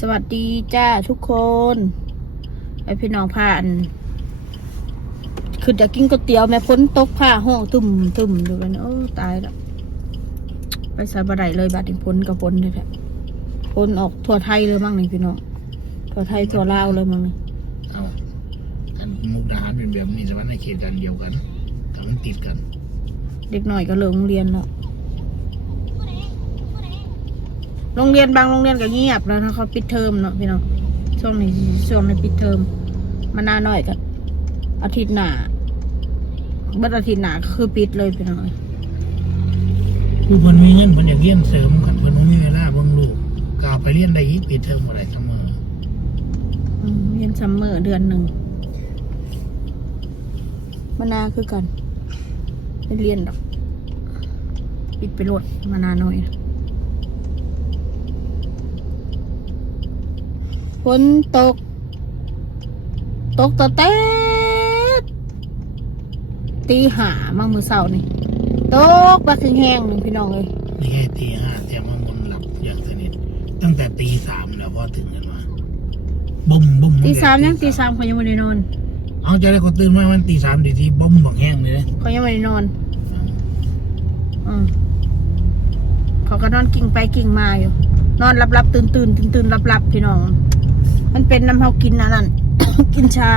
สวัสดีจ้าทุกคนไอพี่น้องผ่านคือจะกินก๋วยเตี๋ยวแม่พ้นตกผ้าห้องตุ่มอยู่กันโอ้ตายแล้วไปใส่บะไดเลยบาดนี้พ้นกับพ้นเลยแหละพ้นออกทั่วไทยเลยมั่งนี่พี่น้องทั่วไทยทั่วลาวเลยมั่งนี่เอากันมุกดาหารเป็นแบบนี้แต่ว่าในเขตกันเดียวกันแต่มันติดกันเด็กหน่อยก็เลิกโรงเรียนแล้วโรงเรียนบางโรงเรียนก็เงียบแล้วนะเขาปิดเทอมเนาะพี่น้องช่วงนี้ปิดเทอมมานานหน่อยกันอาทิตย์หน้าบัดอาทิตย์หน้าคือปิดเลยพี่น้องผู้คนมีเงินคนอยากเรียนเสริมกันคนมีเวลาเบิ่งลูกกล่าวไปเรียนได้อีกปิดเทอมอะไรเสมอเรียนซัมเมอร์เดือนหนึ่งมานานคือกันไปเรียนดอกปิดไปโลดมานานหน่อยฝนตกตะเต้ตีหามามือเสาร์นี่ตกบักแห้งหนึ่งพี่น้องเลยนี่แค่ตี 5แต่มามนหลับอย่างสนิทตั้งแต่ตี 3แล้วพอถึงกันมาบุ้มตี 3ยังตี 3เขายังไม่ได้นอนเอาจะได้คนตื่นมามันตี 3ตีที่บุ้มบักแห้งเลยเขายังไม่ได้นอนเขาก็นอนกิ่งไปกิ่งมาอยู่นอนรับตื่นรับพี่น้องมันเป็นน้ำเขากินนั่น กินชา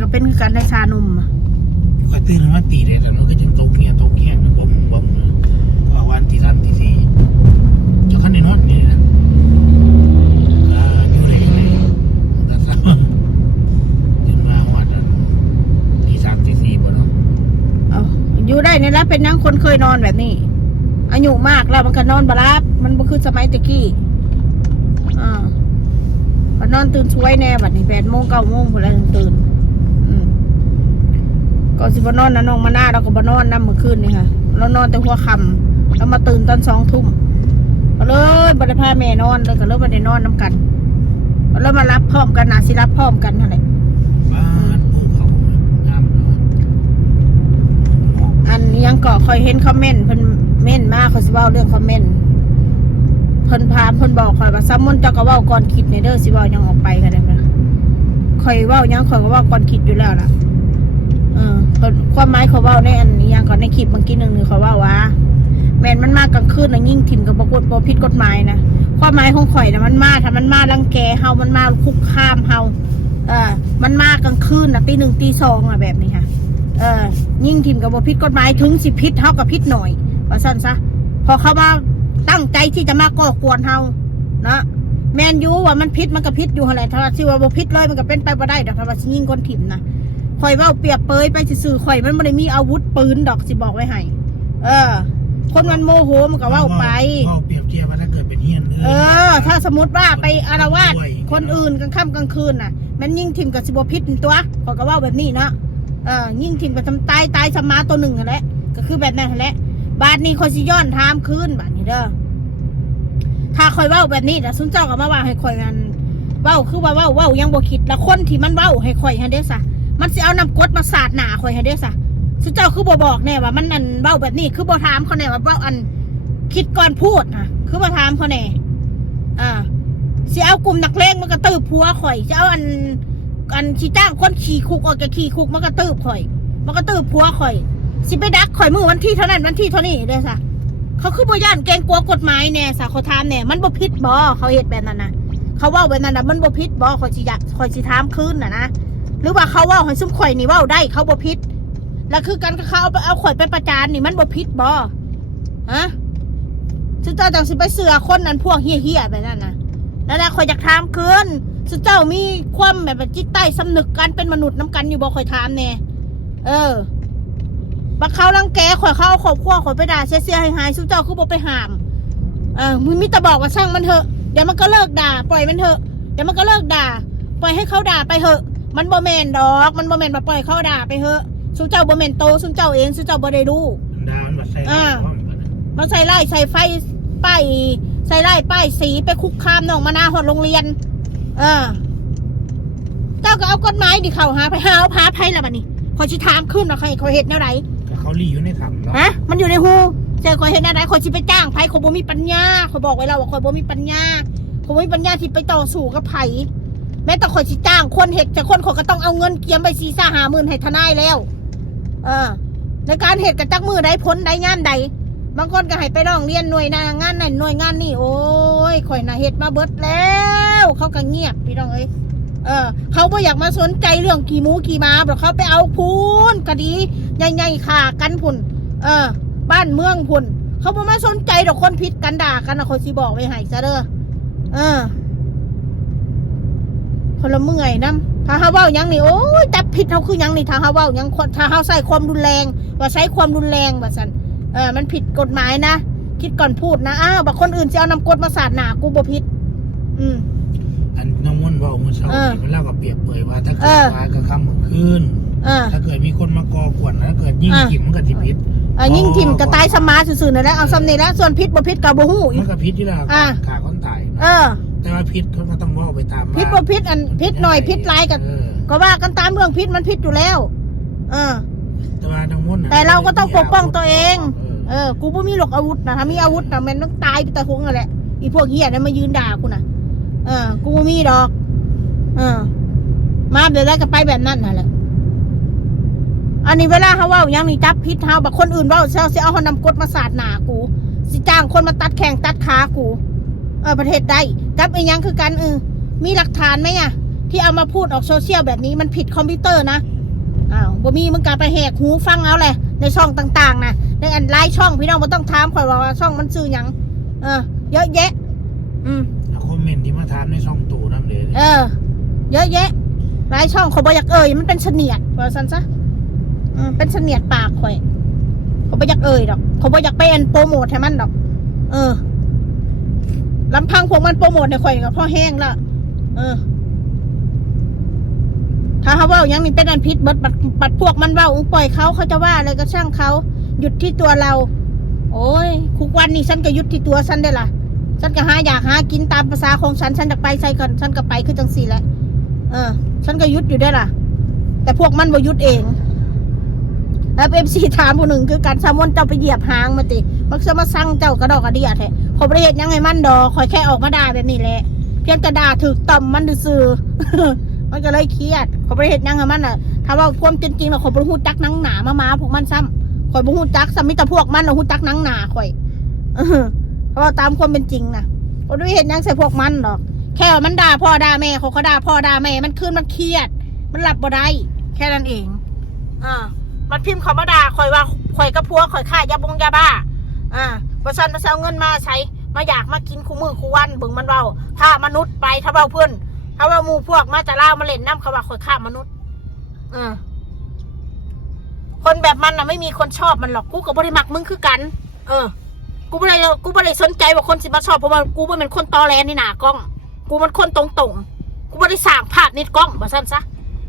ก็เป็นคือการได้ชานมก็ตื่นมาตีเลยแต่มันก็จะตกแห้งบุ้มก็วันตี 3ตี 4จะขั้นในนอนนี่นะอยู่ได้ยังไงแต่สามจนมาหัวตี 3ตี 4บ่เนาะอยู่ได้เนี่ยแล้วเป็นนั่งคนเคยนอนแบบนี้อายุมากแล้วมันก็นอนบลับมันบ่คือสมัยตะกี้พอนอนตื่นช่วยแน่บัดนี้8 โมง 9 โมงพอแล้วตื่นก่อนสิบนอนนะน้องมาหน้าเราก็บนอนน้ำเมื่อคืนนี่ค่ะเรานอนแต่หัวค่ำเรามาตื่นตอน2 ทุ่มก็เลยบริพาแม่นอนเลยก็เลยมาได้นอนน้ำกันแล้วมารับพร้อมกันนะสิรับพร้อมกันนั่นแหละบ้านภูเขาน้ำอันยังก็คอยเห็นคอมเมนต์เพิ่นเม่นมากเขาสิเว้าเรื่องคอมเมนต์เพิ่นพามเพิ่นบอกคอยว่าซ้ำมันเจ้าก็เว้าก่อนคิดในเด้อสิเว้ายังออกไปกันเลยนะคอยเว้ายังคอยก็เว้าก่อนคิดอยู่แล้วล่ะความหมายเขาเว้าในอันนี้ยังก่อนในคลิปเมื่อกี้นึงเขาเว้าว่าแม่นมันมากกลางคืนนะยิ่งถิ่มกับบ่ผิดกฎหมายนะความหมายของข่อยนะมันมาถ้ามันมารังแกเฮามันมาคุกคามเฮามันมากลางคืนนะตี 1 ตี 2แบบนี้ค่ะยิ่งถิ่มกับบ่ผิดกฎหมายถึงสิผิดเฮากับผิดหน่อยว่าซั่นซะพอเขาว่าตั้งใจที่จะมาก่อกวนเฮานะแมนยูว่ามันผิดมันก็ผิดอยู่หั่นแหละถ้าสิว่าบ่ผิดเลยมันก็เป็นไปบ่ได้ดอกถ้าว่าสิยิงคนถิ่มนะข่อยเว้าเปรียบเปยไปซื่อๆข่อยมันไม่ได้มีอาวุธปืนดอกสิบอกไว้ให้คนมันโมโหมันก็เว้าไปเปรียบเทียบว่าถ้าเกิดเป็นเฮียนถ้าสมมติว่าไปอาละวาดคนอื่นกลางค่ำกลางคืนน่ะมันยิ่งทิมกับสิบพิษตัวข่อยก็เว้าแบบนี้เนาะยิ่งทิมกับทำตายสมาตัวหนึ่งนั่นแหละก็คือแบบนั้นแหละบาดนี้ข่อยสิย้อนทามคืนบาดนี้เด้อถ้าข่อยเว้าแบบนี้แต่ซุนเจ้าก็มาว่าให้ข่อยกันเว้าคือว่าเว้ายังบ่คิดแล้วคนที่มันเว้าให้ข่อยฮันเด้ซะมันสิเอาน้ำกรดมาสาดหนาข่อยให้ได้ซะสุเจ้าคือบ่บอกแน่ว่ามันอันเบ้าแบบนี้คือบ่ถามเขาแน่ว่าเบ้าอันคิดก่อนพูดนะคือบ่ถามเขาแน่สิเอากลุ่มนักเลงมันก็ตืบผัวข่อยสิเอาอันสิจ้างคนขี่คุกออกจากขี่คุกมันก็ตืบข่อยมันก็ตืบผัวข่อยสิไปดักข่อยมือวันที่เท่านั้นวันที่เท่านี้ได้ซะเขาคือบ่ย่านเกรงกลัวกฎหมายแน่ซะเขาถามแน่มันบ่ผิดบ่เขาเฮ็ดแบบนั้นนะเขาเว้าแบบนั้นน่ะมันบ่ผิดบ่ข่อยสิถามคืนน่ะนะหรือว่าเขาว่าให้ซุ้มข่อยนี่ว่าได้เขาบ่พิษแล้วคือกันเขาเอาข่อยเป็นประจานนี่มันบ่พิษบ่สุเจ้าจังสิไปเสือคนนั้นพวกเฮี้ยแบบนั้นนะแล้วข่อยอยากถามคืนสุเจ้ามีความแบบจิตใต้สำนึกกันเป็นมนุษย์น้ำกันอยู่บ่ข่อยถามแน่บักเขารังแกข่อยเขาเอาครอบครัวข่อยไปด่าเสียหายสุเจ้าคือบ่ไปห้ามมึงมิแต่บอกว่าช่างมันเถอะเดี๋ยวมันก็เลิกด่าปล่อยมันเถอะเดี๋ยวมันก็เลิกด่าปล่อยให้เขาด่าไปเถอะมันบ่แม่นดอกมันบ่แม่นมาปล่อยเขาด่าไปเถอะสุเจ้าบ่แม่นโตสุเจ้าเองสุเจ้าบ่ได้รู้ด่ามันบ่ใส่มาใส่ไล่ใส่ไฟป้ายใส่ไล่ป้ายสีไปคุกคามน้องมานาหอดโรงเรียนเจ้าก็เอากฎหมายดิเข้าหาไปหาไผล่ะบัดนี้ขอสิถามขึ้นว่าใครเขาเฮ็ดแนวใดก็เขาลีอยู่ในถ้ำเนาะมันอยู่ในหู เจอข่อยเห็นอะไรข่อยสิไปจ้างไผข่อยบ่มีปัญญาข่อยบอกไว้แล้วว่าข่อยบ่มีปัญญาข่อยบ่มีปัญญาที่ไปต่อสู้กับไผแม้แต่ข่อยสิจ้างคนเฮ็ดแต่คนข่อยก็ต้องเอาเงินเกียมไป4-5 หมื่นให้ทนายแล้วในการเฮ็ดกับจักมือใดพ้นใดงานใดบางคนก็ให้ไปร้องเรียนหน่วยงานนั่นหน่วยงานนี่โอ้ยข่อยน่ะเฮ็ดมาเบิดแล้วเขาก็เงียบพี่น้องเอ้ยเขาบ่อยากมาสนใจเรื่องกี่หมูกี่หมาบอกเขาไปเอาพูนคดีใหญ่ๆฆ่ากันพุ่นบ้านเมืองพุ่นเขาบ่มาสนใจดอกคนผิดกันด่ากันนะข่อยสิบอกไว้ให้ซะเด้อคนละเมื่อยนํถ้าเฮาเว้าหยังนี่โอ้ยจับผิดเฮาคือหยังนี่ถ้าเฮาเว้าหยังถ้าเฮาใช้ความรุนแรงว่าใช้ความรุนแรงว่าซั่นมันผิดกฎหมายนะคิดก่อนพูดนะบักคนอื่นสิเอานำกฎมาสาดหน้ากูบ่ผิดอันน้องม่วนว่าเมื่อเช้าเวลาก็เปรียบเปยว่าถ้าเกิดว่าก็ค่ำมื้อคืนถ้าเกิดมีคนมาก่อกวนถ้าเกิดยิ่งกินมันก็สิผิดยิ่งทิ่มก็ตายสมาซื่อๆนั่นแหละเอาซ้ำนี่แล้วส่วนผิดบ่ผิดก็บ่ฮู้มันก็ผิดที่ละฆ่าคนตายแต่ว่าผิดเขาก็ต้องว่าไปตามผิดบ่ผิดอันผิดหน่อยผิดหลายก็ว่ากันตามเรื่องผิดมันผิดอยู่แล้วแต่ว่าน้องม่วนแต่เราก็ต้องปกป้องตัวเองกูบ่มีหรอกอาวุธนะถ้ามีอาวุธนะมันต้องตายไปแต่หงนั่นแหละอีพวกเหี้ยนั่นมายืนด่ากูน่ะกูบ่มีดอกมาเดี๋ยวแล้วก็ไปแบบนั้นนั่นแหละอันนี้เวลาเขาเว้ายังนี่จับผิดเฮาบักคนอื่นเว้าเซลสิเอาเฮานำกฎมาสาดหน้ากูสิจ้างคนมาตัดแข้งตัดขากูประเทศใดจับอีหยังคือกันมีหลักฐานไหมที่เอามาพูดออกโซเชียลแบบนี้มันผิดคอมพิวเตอร์นะบ่มีมึงกลับไปแหกหูฟังเอาแหละในช่องต่างๆนะในอันไลน์ช่องพี่น้องบ่ต้องถามข่อยว่าช่องมันชื่อหยังเยอะแยะคอมเมนต์ที่มาถามในช่องตู่นำเลยเยอะแยะไลน์ช่องเขาบ่อยากมันเป็นเสนียดว่าซั่นซะเป็นเสนียดปากข่อยเขาบ่อยากดอกเขาบ่อยากไปอันโปรโมทให้มันดอกลำพังพวกมันโปรโมทให้ข่อยก็พอแห้งละถ้าเขาเว้ายังนี่เป็นอันพิษบัดพวกมันเว้าปล่อยเขาจะว่าอะไรก็ช่างเขาหยุดที่ตัวเราโอ้ยคุกวันนี้ฉันก็หยุดที่ตัวฉันได้ล่ะฉันก็อยากหากินตามภาษาของฉันจะไปใส่กันฉันก็ไปคือจังสี่แหละฉันก็หยุดอยู่ได้ล่ะแต่พวกมันบ่หยุดเองแล้วFCถามผู้หนึ่งคือการสามวนเจ้าไปเหยียบหางมาติมักจะมาสั่งเจ้ากระดอกกระเดียดแท้ขอประเทศยังไงมันดอคอยแค่ออกมาด่าแบบนี้แหละเพียงแต่ด่าถึกต่ำมันซื่อมันก็เลยเครียดขอประเทศยังไงมันถ้าว่าความจริงๆเราขอบ่ฮู้จักนังหนามาพวกมันซ้ำข่อยบ่ฮู้จักซ้ำมิแต่พวกมันเราฮู้จักนังหนาข่อยเพราะว่าตามความเป็นจริงนะบ่ได้เห็นยังใส่พวกมันหรอกแค่มันด่าพ่อด่าแม่เขาด่าพ่อด่าแม่มันคืนมันเครียดมันหลับบ่ได้แค่นั้นเองมันพิมพ์เขามาด่าข่อยว่าข่อยกับพัวข่อยฆ่ายาบ้าประชันมาเอาเงินมาใช้มาอยากมากินคู่มือคู่วันบึงมันเบาถ้ามนุษย์ไปถ้าเบาเพื่อนถ้าว่าหมู่พวกมาจะเล่ามาเล่นน้ำเขาว่าข่อยฆ่ามนุษย์คนแบบมันไม่มีคนชอบมันหรอกกูก็บ่ได้มักมึงคือกันกูบ่ได้สนใจว่าคนสิมาชอบเพราะว่ากูบ่เป็นคนตอแหลนี่หนากล้องกูมันคนตรงกูบ่ได้สร้างภาพในกล้องบ่ซั่นซะ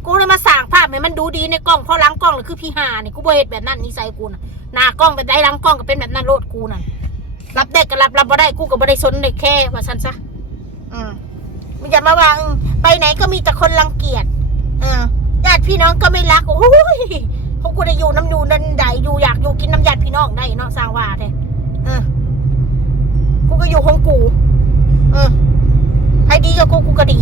กูเลยมาสร้างภาพให้มันดูดีในกล้องเพราะหลังกล้องเลยคือพี่หานี่กูบ่เฮ็ดแบบนั้นนิสัยกูน่ะหน้ากล้องแบบใดหลังกล้องก็เป็นแบบนั้นโลดกูน่ะรับได้ก็รับบ่ได้กูก็บ่ได้สนได้แค่ว่าซั่นซะมึงอย่ามาวางไปไหนก็มีแต่คนรังเกียจญาติพี่น้องก็ไม่รักโอ้ยเขากูได้อยู่น้ำอยู่นั่นใดอยู่อยากอยู่กินน้ำญาติพี่น้องได้เนาะสร้างว่าแท้กูก็อยู่ของกูใครดีกับกูก็ดี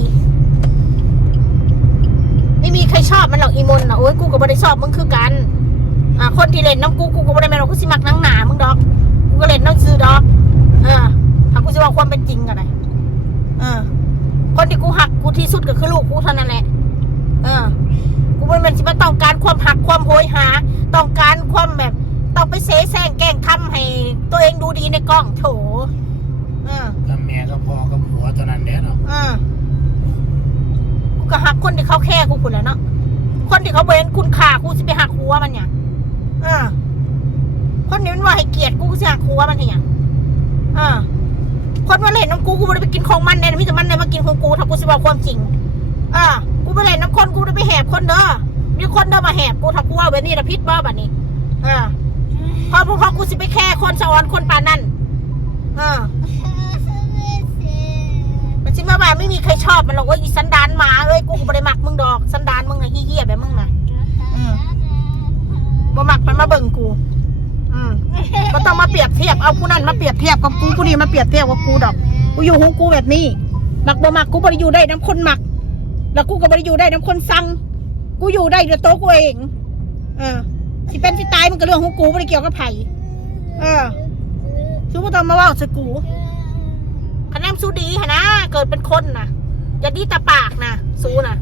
ไม่มีใครชอบมันหรอกอีมนนะโอ้ยกูก็บ่ได้ชอบมึงคือกันคนที่เล่นน้ำกูก็บ่ได้แม่นกูสิมักนังหนามึงดอกกูก็เล่นน้ำซื้อดอกถ้ากูจะบอกความเป็นจริงกันเลยคนที่กูหักกูที่สุดก็คือลูกกูเท่านั้นแหละกูไม่เป็นสิมาต้องการความหักความโหยหาต้องการความแบบต้องไปเสแสร้งแกล้งทำให้ตัวเองดูดีในกล้องโถกับแม่กับพ่อกับผัวเท่านั้นแหละเนาะก็หักคนที่เขาแค่กูคุณแหละเนาะคนที่เขาเว้นคุณค่ากูจะไปหักหัวมันเนี่ยคนนี้มันว่าให้เกียรติกูจะหักหัวมันเนี่ยคนมาเล่นน้ำกูไม่ได้ไปกินของมันเนี่ยมิแต่มันเนี่ยมากินของกูถ้ากูจะบอกความจริงกูไปเล่นน้ำคนกูได้ไปแหบคนเด้อมีคนเด้อมาแหบกูถ้ากูว่าแบบนี้ละพิษบ้าแบบนี้พอกูจะไปแค่คนสะออนคนป่านนั่นมันจริงว่าไม่มีใครชอบมันหรอกว่าอีสันดานหมากูไม่ได้หมักมึงดอกสันดานมึงไงเหี้ยแบบมึงนะบ่หมักมันมาเบิ่งกู ก็ต้องมาเปรียบเทียบเอาผู้นั้นมาเปรียบเทียบกับกูผู้นี้มาเปรียบเทียบกับกูดอกกูอยู่ของกูแบบนี้หมักบ่หมักกูบริอยู่ได้น้ำคนหมักแล้วกูก็บริอยู่ได้น้ำคนสั่งกูอยู่ได้ด้วยตัวกูเองสิเป็นสิตายมันก็เรื่องของกูไม่ได้เกี่ยวกับไผ่สู้บ่ต้องมาว่าใส่กูคะแนนสู้ดีฮะนะเกิดเป็นคนนะอย่าดีตาปากนะสู้นะ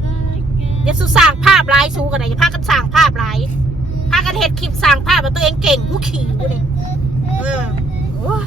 อย่าสู้สร้างภาพร้ายสู้กันนะอย่าพากันสร้างภาพร้ายพากันเห็ดคลิปสร้างภาพว่าตัวเองเก่งหูขี่กูนี่โอ้ย